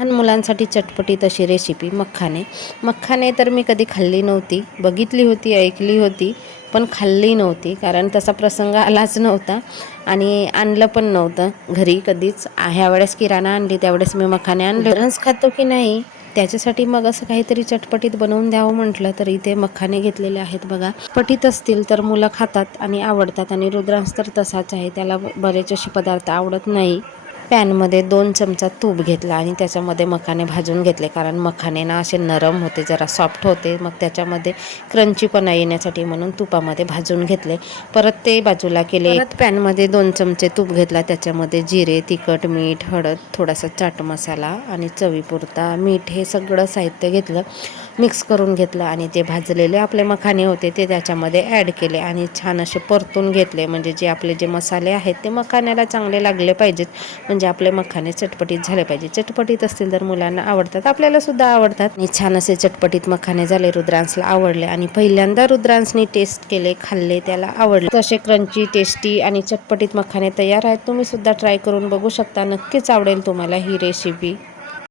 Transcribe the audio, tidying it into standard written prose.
लहान मुलांसाठी चटपटीत अशी रेसिपी मखाने. मखाने तर मी कधी खाल्ली नव्हती, बघितली होती, ऐकली होती, पण खाल्ली नव्हती कारण तसा प्रसंग आलाच नव्हता आणि आणलं पण नव्हतं घरी कधीच. ह्यावेळेस किराणा आणली त्यावेळेस मी मखाने आणले. रस खातो की नाही त्याच्यासाठी मग असं काहीतरी चटपटीत बनवून द्यावं म्हटलं तर इथे मखाने घेतलेले आहेत बघा. चटपटीत असतील तर मुलं खातात आणि आवडतात आणि रुद्रांश तर तसाच आहे, त्याला बरेच असे पदार्थ आवडत नाही. पॅनमध्ये 2 चमचा तूप घेतला आणि त्याच्यामध्ये मखाने भाजून घेतले कारण मखाने ना असे नरम होते, जरा सॉफ्ट होते, मग त्याच्यामध्ये क्रंचीपणा येण्यासाठी म्हणून तुपामध्ये भाजून घेतले. परत ते बाजूला केले. परत पॅनमध्ये 2 चमचे तूप घेतला, त्याच्यामध्ये जिरे, तिखट, मीठ, हळद, थोडासा चाट मसाला आणि चवीपुरता मीठ हे सगळं साहित्य घेतलं, मिक्स करून घेतलं आणि जे भाजलेले आपले मखाने होते ते त्याच्यामध्ये ॲड केले आणि छान असे परतून घेतले. म्हणजे जे आपले जे मसाले आहेत ते मखाण्याला चांगले लागले पाहिजेत, म्हणजे आपले मखाने चटपटीत झाले पाहिजे. चटपटीत असतील तर मुलांना आवडतात, आपल्याला सुद्धा आवडतात. आणि छान असे चटपटीत मखाने झाले, रुद्रांशला आवडले आणि पहिल्यांदा रुद्रांशने टेस्ट केले, खाल्ले, त्याला आवडले. तसे क्रंची, टेस्टी आणि चटपटीत मखाने तयार आहेत. तुम्ही सुद्धा ट्राय करून बघू शकता, नक्कीच आवडेल तुम्हाला ही रेसिपी.